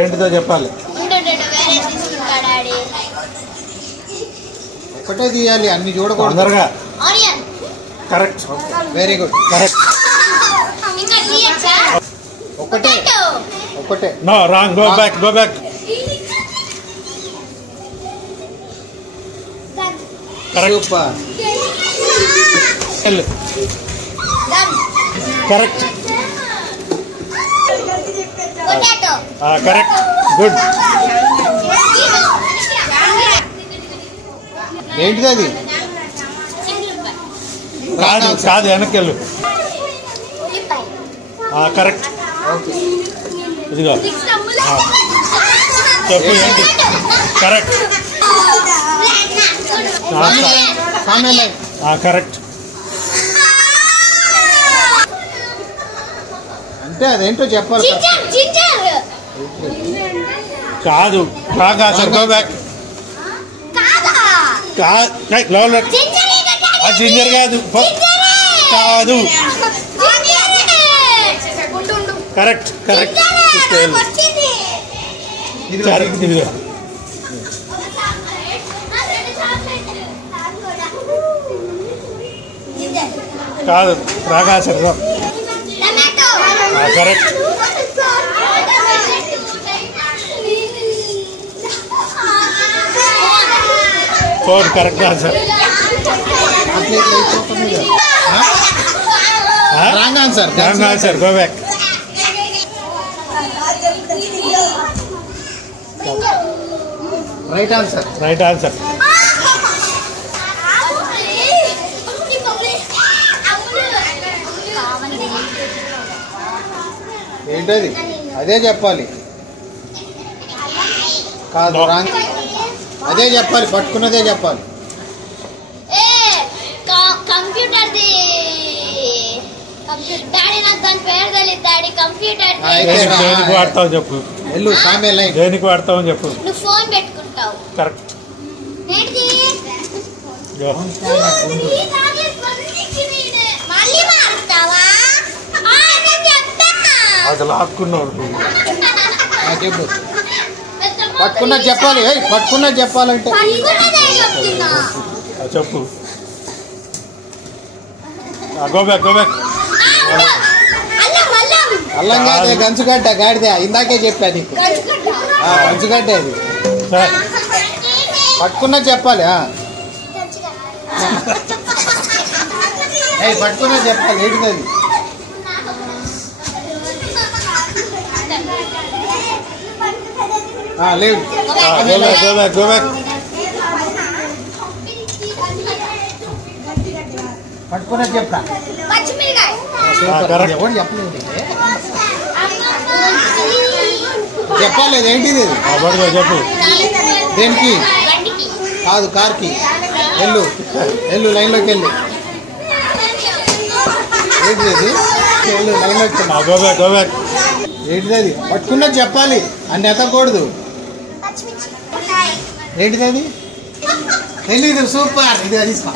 ఏంటిదో చెప్పాలి. ఒకటే తీయాలి, అన్ని చూడకూడదు. తొందరగా. కరెక్ట్. Very good. కరెక్ట్. ఒకటే ఒకటే. No wrong. Go back. Go back. Correct. Super. Correct. Correct. Good. ఏంటిది అది? కాదు కాదు, వెనక్కి వెళ్ళు. కరెక్ట్. ఇదిగో చెప్పు ఏంటి. కరెక్ట్. కరెక్ట్. అంటే అదేంటో చెప్పాలి. కాదు బాగా సార్. Go back. జింజర్ కాదు. కాదు. కరెక్ట్. కరెక్ట్. ఇదిగో కాదు రాగా sir. Correct. Four. Correct answer. Wrong answer. Wrong answer. Go back. Right answer. Right answer. ఏంటది? అదే చెప్పాలి. కాదు రాంగ్. అదే చెప్పాలి, పట్టుకున్నదే చెప్పాలి. దేనికి వాడతావు చెప్పు. వెళ్ళు సామే లైన్. దేనికి వాడతావు చెప్పు. ఫోన్ పెట్టుకుంటావు. కరెక్ట్. అది లాక్కున్నావు. చెప్పు. పట్టుకున్నది చెప్పాలి. పట్టుకున్నది చెప్పాలంటే చెప్పు. Go back. Go back. అల్లం కాదే, గంచుగడ్డ. గాడిదే ఇందాకే చెప్పా నీకు. గంచుగడ్డ అది. పట్టుకున్నది చెప్పాలి. పట్టుకున్నది చెప్పాలి. ఏంటిది అది? లేదు. Go back. పట్టుకున్నది చెప్తా. ఎవరు చెప్పలేదు. చెప్పలేదు. ఏంటిది? చెప్పు. దేనికి? కాదు కార్కి. వెళ్ళు వెళ్ళు లైన్లోకి వెళ్ళు. ఏంటిది అది? వెళ్ళు లైన్లోకి. Go back. Go back. ఏంటిది అది? పట్టుకున్నది చెప్పాలి, అన్ని ఎత్తకూడదు. ఏంటిది అది? తెలీదు. సూపర్. ఇది తీసుకో.